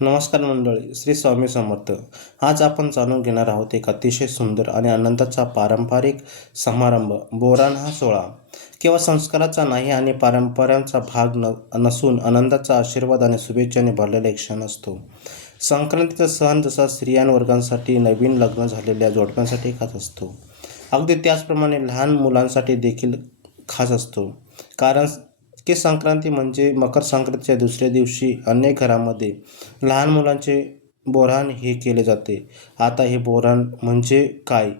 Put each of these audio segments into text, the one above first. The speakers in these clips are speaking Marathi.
नमस्कार मंडळी, श्री स्वामी समर्थ. आज आपण जाणून घेणार आहोत एक अतिशय सुंदर आणि आनंदाचा पारंपरिक समारंभ. बोरान हा सोहळा केवळ संस्काराचा नाही आणि परंपरांचा भाग नसून आनंदाचा, आशीर्वाद आणि शुभेच्छाने भरलेला एक क्षण असतो. संक्रांतीचा सण जसा स्त्रियांवर्गांसाठी, नवीन लग्न झालेल्या जोडप्यांसाठी खास असतो, अगदी त्याचप्रमाणे लहान मुलांसाठी देखील खास असतो. कारण की संक्रांती म्हणजे मकर संक्रांतीच्या दुसऱ्या दिवशी अनेक घरामध्ये लहान मुलांचे बोऱ्हाण हे केले जाते. आता हे बोऱ्हाण म्हणजे काय?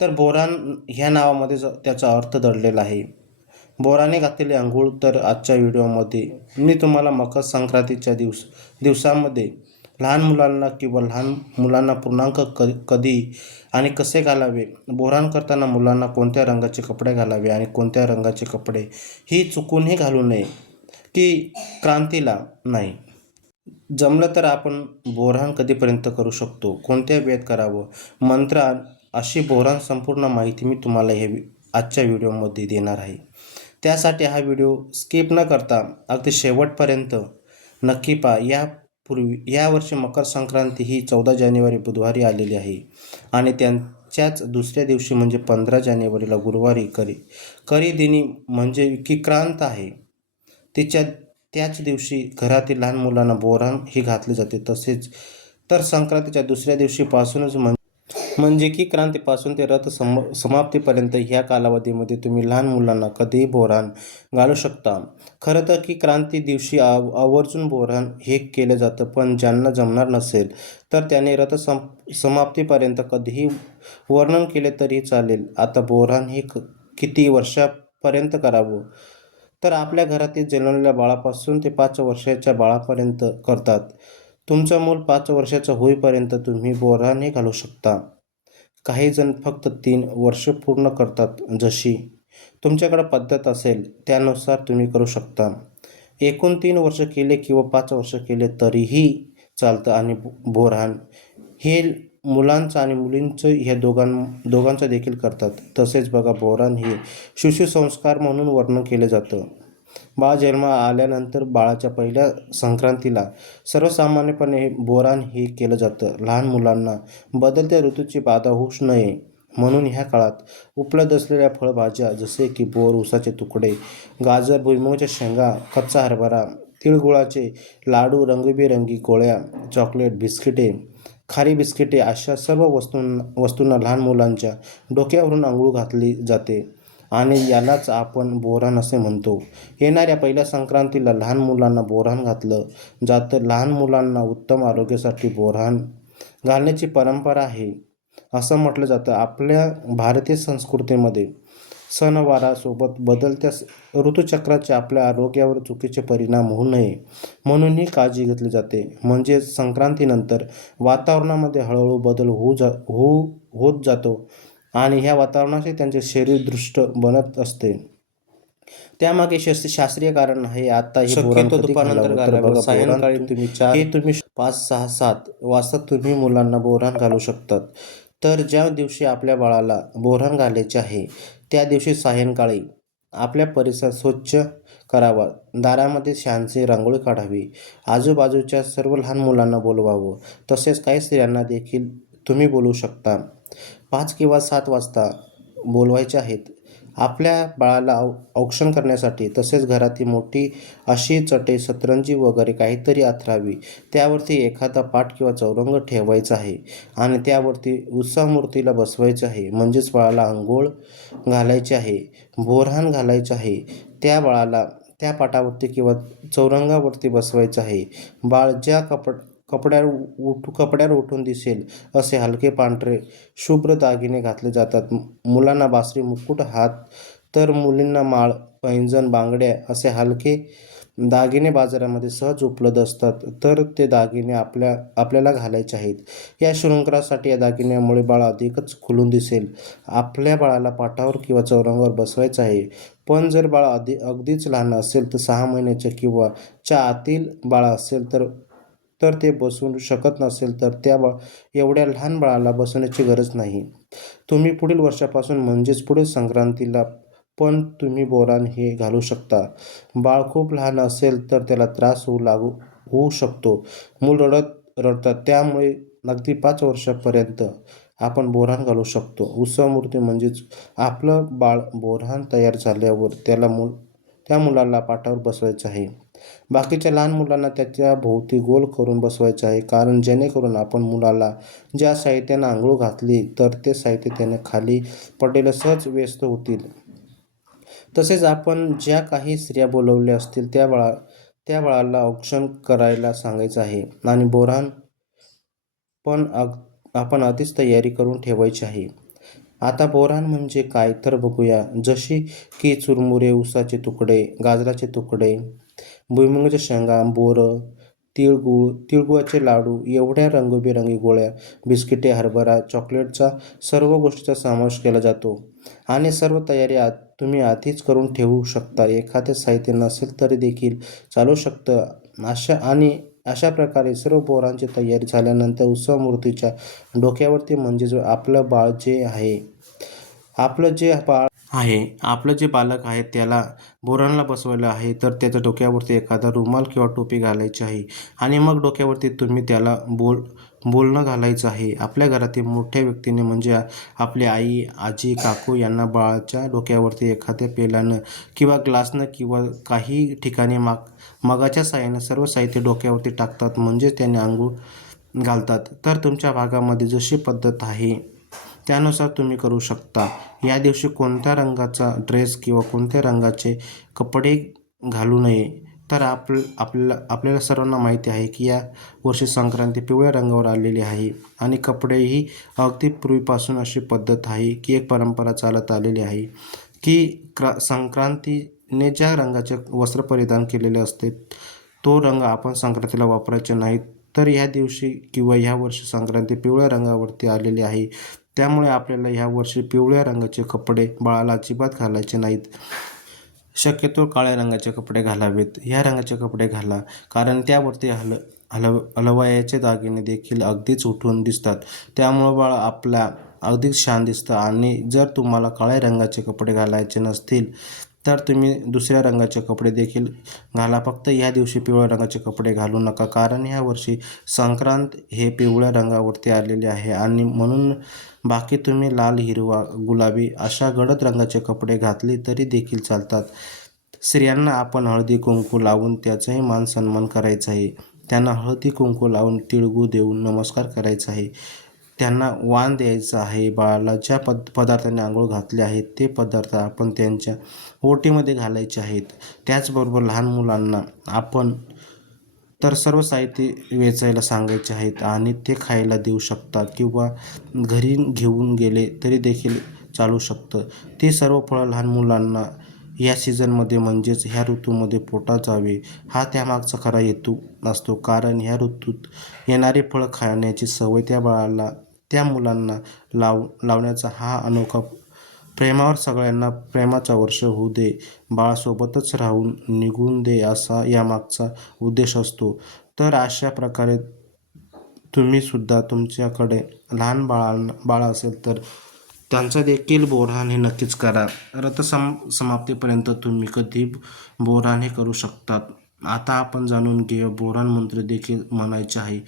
तर बोऱ्हाण ह्या नावामध्ये त्याचा अर्थ दडलेला आहे. बोराने घातलेली अंघोळ. तर आजच्या व्हिडिओमध्ये मी तुम्हाला मकर संक्रांतीच्या दिवसामध्ये लहान मुलांना किंवा लहान मुलांना पूर्णांक कधी आणि कसे घालावे, बोऱ्हाण करताना मुलांना कोणत्या रंगाचे कपडे घालावे आणि कोणत्या रंगाचे कपडे ही चुकूनही घालू नये, की क्रांतीला नाही. जमलं तर आपण बोऱ्हाण कधीपर्यंत करू शकतो, कोणत्या वेळेत करावं, मंत्र अशी बोऱ्हाण संपूर्ण माहिती मी तुम्हाला आजच्या व्हिडिओमध्ये देणार आहे. त्यासाठी हा व्हिडिओ स्किप न करता अगदी शेवटपर्यंत नक्की पहा. यावर्षी मकर संक्रांती ही 14 जानेवारी बुधवारी आलेली आहे आणि त्यांच्याच दुसऱ्या दिवशी म्हणजे 15 जानेवारीला गुरुवारी करी म्हणजे विक्रांत आहे. त्याच दिवशी घरातील लहान मुलांना बोऱ्हाण ही घातले जाते. तसेच तर संक्रांतीच्या दुसऱ्या दिवशीपासूनच म्हणजे की क्रांतीपासून ते समाप्तीपर्यंत ह्या कालावधीमध्ये तुम्ही लहान मुलांना कधीही बोऱ्हाण घालू शकता. खरं तर की क्रांती दिवशी आवर्जून बोऱ्हाण हे केलं जातं, पण ज्यांना जमणार नसेल तर त्याने समाप्तीपर्यंत कधीही वर्णन केले तरी चालेल. आता बोऱ्हाण हे किती वर्षापर्यंत करावं, तर आपल्या घरातील जन्मलेल्या बाळापासून ते 5 वर्षाच्या बाळापर्यंत करतात. तुमचं मूल 5 वर्षाचं होईपर्यंत तुम्ही बोऱ्हाण हे घालू शकता. काही जण फक्त 3 वर्ष पूर्ण करतात. जशी तुमच्याकडे पद्धत असेल त्यानुसार तुम्ही करू शकता. एकूण 3 वर्ष केले किंवा 5 वर्ष केले तरीही चालतं. आणि बोऱ्हाण हे मुलांचं आणि मुलींचं ह्या दोघांचं देखील करतात. तसेच बघा, बोऱ्हाण हे शिशुसंस्कार म्हणून वर्णन केलं जातं. बाळ जन्माला आल्यानंतर बाळाच्या पहिल्या संक्रांतीला सर्वसामान्यपणे बोऱ्हाण हे केलं जातं. लहान मुलांना बदलत्या ऋतूची बाधा होऊ नये म्हणून ह्या काळात उपलब्ध असलेल्या फळभाज्या जसे की बोर, उसाचे तुकडे, गाजर, भुईमुगाच्या शेंगा, कच्चा हरभरा, तिळगुळाचे लाडू, रंगीबेरंगी गोळ्या, चॉकलेट, बिस्किटे, खारी बिस्किटे अशा सर्व वस्तूंना लहान मुलांच्या डोक्यावरून अंघोळ घातली जाते आणि यालाच आपण बोऱ्हाण असे म्हणतो. येणाऱ्या पहिल्या संक्रांतीला लहान मुलांना बोऱ्हाण घातलं जातं. लहान मुलांना उत्तम आरोग्यासाठी बोऱ्हाण घालण्याची परंपरा आहे असं म्हटलं जातं. आपल्या भारतीय संस्कृतीमध्ये सणवारासोबत बदलत्या ऋतुचक्राचे आपल्या आरोग्यावर चुकीचे परिणाम होऊ नये म्हणून ही काळजी घेतली जाते. म्हणजे संक्रांतीनंतर वातावरणामध्ये हळूहळू बदल होत जातो आणि ह्या वातावरणाशी त्यांचे शरीर दृष्ट बनत असते. त्यामागे शास्त्रीय कारण आहे. आता हे बोऱ्हाण कधी घालावं, तर बघा, सायंकाळी तुम्ही 5, 6, 7 वाजता तुम्ही मुलांना बोऱ्हाण घालू शकतात. तर ज्या दिवशी आपल्या बाळाला बोऱ्हाण घालायचे आहे त्या दिवशी सायंकाळी आपल्या परिसर स्वच्छ करावा, दारामध्ये छानशी रांगोळी काढावी, आजूबाजूच्या सर्व लहान मुलांना बोलवावं. तसेच काही स्त्रियांना देखील तुम्ही बोलवू शकता. 5 किंवा 7 वाजता बोलवायचे आहेत आपल्या बाळाला औक्षण करण्यासाठी. तसेच घरातील मोठी अशी चटई, सतरंजी वगैरे काहीतरी अंथरावी. त्यावरती एखादा पाट किंवा चौरंग ठेवायचा आहे आणि त्यावरती उत्सवमूर्तीला बसवायचे आहे. म्हणजेच बाळाला अंघोळ घालायची आहे, बोऱ्हाण घालायचे आहे. त्या बाळाला त्या पाटावरती किंवा चौरंगावरती बसवायचं आहे. बाळ ज्या कपड्यावर उठून दिसेल असे हलके पांढरे शुभ्र दागिने घातले जातात. मुलांना बासरी, मुकुट, हात, तर मुलींना माळ, पैंजण, बांगड्या असे हलके दागिने बाजारामध्ये सहज उपलब्ध असतात. तर ते दागिने आपल्याला घालायचे आहेत. या शृंगारासाठी या दागिन्यामुळे बाळ अधिकच खुलून दिसेल. आपल्या बाळाला पाटावर किंवा चौरंगावर बसवायचं आहे. पण जर बाळ अगदीच लहान असेल तर 6 महिन्याचे किंवा च्या आतील बाळ असेल तर ते बसू शकत नसेल तर त्या एवढ्या लहान बाळाला बसवण्याची गरज नाही. तुम्ही पुढील वर्षापासून म्हणजेच पुढील संक्रांतीला पण तुम्ही बोऱ्हाण हे घालू शकता. बाळ खूप लहान असेल तर त्याला त्रास होऊ शकतो. मूल रडतात, त्यामुळे अगदी 5 वर्षापर्यंत आपण बोऱ्हाण घालू शकतो. उत्सवमूर्ती म्हणजेच आपलं बाळ बोऱ्हाण तयार झाल्यावर त्या मुलाला पाटावर बसवायचं आहे. बाकीच्या लहान मुलांना त्याच्या भोवती गोल करून बसवायचे आहे, कारण जेणेकरून आपण मुलाला ज्या साहित्यानं अंघोळ घातली तर ते साहित्य त्याने खाली पडलेलं सहज व्यस्त होतील. तसेच आपण ज्या काही स्त्रिया बोलवल्या असतील त्या बाळाला औक्षण करायला सांगायचं आहे आणि बोऱ्हाण पण आपण आधीच तयारी करून ठेवायची आहे. आता बोऱ्हाण म्हणजे काय तर बघूया. जशी की चुरमुरे, उसाचे तुकडे, गाजराचे तुकडे, भुईमुगाच्या शेंगा, बोरं, तिळगूळ, तिळगुळाचे लाडू, एवढ्या रंगीबेरंगी गोळ्या, बिस्किटे, हरभरा, चॉकलेटचा सर्व गोष्टींचा समावेश केला जातो आणि सर्व तयारी तुम्ही आधीच करून ठेवू शकता. एखादं साहित्य नसेल तरी देखील चालू शकतं. अशा प्रकारे सर्व बोरांची तयारी झाल्यानंतर उत्सवमूर्तीच्या डोक्यावरती म्हणजेच आपलं जे बालक आहे त्याला बोरांना बसवलं आहे, तर त्याच्या डोक्यावरती एखादा रुमाल किंवा टोपी घालायची आहे आणि मग डोक्यावरती तुम्ही त्याला बोलणं घालायचं आहे. आपल्या घरातील मोठ्या व्यक्तीने म्हणजे आपली आई, आजी, काकू यांना बाळाच्या डोक्यावरती एखाद्या पेल्यानं किंवा ग्लासनं किंवा काही ठिकाणी मगाच्या साहाय्याने सर्व साहित्य डोक्यावरती टाकतात, म्हणजेच त्याने अंघोळ घालतात. तर तुमच्या भागामध्ये जशी पद्धत आहे त्यानुसार तुम्ही करू शकता. या दिवशी कोणत्या रंगाचा ड्रेस किंवा कोणत्या रंगाचे कपडे घालू नये. तर आपल्याला सर्वांना माहिती आहे की या वर्षी संक्रांती पिवळ्या रंगावर आलेली आहे आणि कपडेही अगदी पूर्वीपासून अशी पद्धत आहे की एक परंपरा चालत आलेली आहे की संक्रांतीने ज्या रंगाचे वस्त्र परिधान केलेले असते तो रंग आपण संक्रांतीला वापरायचे नाहीत. तर ह्या दिवशी किंवा ह्या वर्षी संक्रांती पिवळ्या रंगावरती आलेली आहे, त्यामुळे आपल्याला ह्या वर्षी पिवळ्या रंगाचे कपडे बाळाला अजिबात घालायचे नाहीत. शक्यतो काळ्या रंगाचे कपडे घालावेत. ह्या रंगाचे कपडे घाला, कारण त्यावरती हलवयाचे दागिने देखील अगदीच उठून दिसतात, त्यामुळं बाळ आपल्या अगदीच छान दिसतं. आणि जर तुम्हाला काळ्या रंगाचे कपडे घालायचे नसतील तर तुम्ही दुसऱ्या रंगाचे कपडे देखील घाला. फक्त ह्या दिवशी पिवळ्या रंगाचे कपडे घालू नका, कारण ह्या वर्षी संक्रांत हे पिवळ्या रंगावरती आलेले आहे आणि म्हणून बाकी तुम्ही लाल, हिरवा, गुलाबी अशा गडद रंगाचे कपडे घातले तरी देखील चालतात. स्त्रियांना आपण हळदी कुंकू लावून त्याचाही मान सन्मान करायचा आहे. त्यांना हळदी कुंकू लावून तिळगूळ देऊन नमस्कार करायचा आहे. त्यांना वाण द्यायचं आहे. बाळाला ज्या पदार्थाने आंघोळ घातले आहेत ते पदार्थ आपण त्यांच्या ओटीमध्ये घालायचे आहेत. त्याचबरोबर लहान मुलांना आपण तर सर्व साहित्य वेचायला सांगायचे आहेत आणि ते खायला देऊ शकता किंवा घरी घेऊन गेले तरी देखील चालू शकतं. ते सर्व फळं लहान मुलांना या सीझनमध्ये म्हणजेच ह्या ऋतूमध्ये पोटात जावे हा त्यामागचा खरा हेतू असतो, कारण ह्या ऋतूत येणारी फळं खाण्याची सवय त्या मुलांना लावण्याचा हा अनोखा प्रेमावर सगळ्यांना प्रेमाचा वर्ष होऊ दे, बाळासोबतच राहून निघून दे असा यामागचा उद्देश असतो. तर अशा प्रकारे तुम्हीसुद्धा तुमच्याकडे लहान बाळ असेल तर त्यांचं देखील बोऱ्हाण हे नक्कीच करा. समाप्तीपर्यंत तुम्ही कधी बोऱ्हाण हे करू शकतात. आता आपण जाणून घेऊया बोऱ्हाण मंत्र देखील म्हणायचे आहे.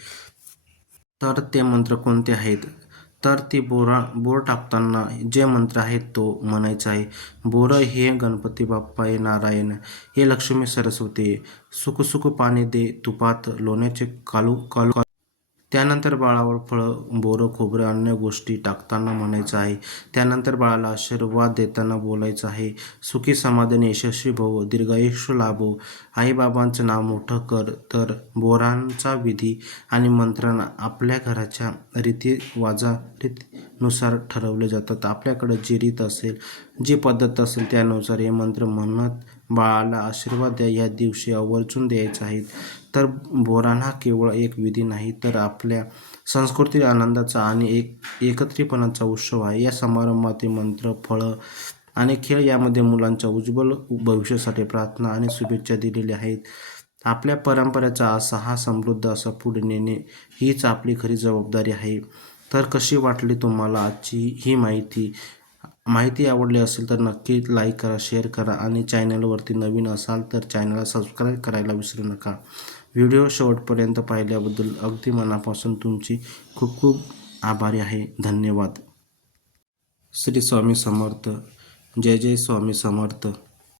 तर ते मंत्र कोणते आहेत? तर ती बोर टाकताना जे मंत्र आहेत तो म्हणायचा आहे. बोर हे गणपती बाप्पा हे नारायण हे लक्ष्मी सरस्वती, सुख सुख पाणी दे तुपात लोण्याचे कालू कालू. त्यानंतर बाळावर फळं, बोरं, खोबरं, अन्य गोष्टी टाकताना म्हणायचं आहे. त्यानंतर बाळाला आशीर्वाद देताना बोलायचं आहे. सुखी समाधानी यशस्वी भव, दीर्घायुष्य लाभो, आईबाबांचं नाव मोठं कर. तर बोऱ्हाणचा विधी आणि मंत्रांना आपल्या घराच्या रीतीनुसार ठरवले जातात. आपल्याकडे जी रीत असेल, जी पद्धत असेल त्यानुसार हे मंत्र म्हणत बाळाला आशीर्वाद या दिवशी आवर्जून द्यायचे आहेत. तर बोऱ्हाण हा केवळ एक विधी नाही, तर आपल्या संस्कृती, आनंदाचा आणि एकत्रितपणाचा उत्सव आहे. या समारंभातील मंत्र, फळं आणि खेळ यामध्ये मुलांच्या उज्ज्वल भविष्यासाठी प्रार्थना आणि शुभेच्छा दिलेल्या आहेत. आपल्या परंपरेचा हा समृद्ध असा पुढे नेणे हीच आपली खरी जबाबदारी आहे. तर कशी वाटली तुम्हाला आजची ही माहिती आवडली असेल तर नक्की लाईक करा, शेअर करा आणि चॅनलवरती नवीन असाल तर चॅनलला सबस्क्राईब करायला विसरू नका. व्हिडिओ शेवटपर्यंत पाहिल्याबद्दल अगदी मनापासून तुमची खूप खूप आभारी आहे. धन्यवाद. श्री स्वामी समर्थ. जय जय स्वामी समर्थ.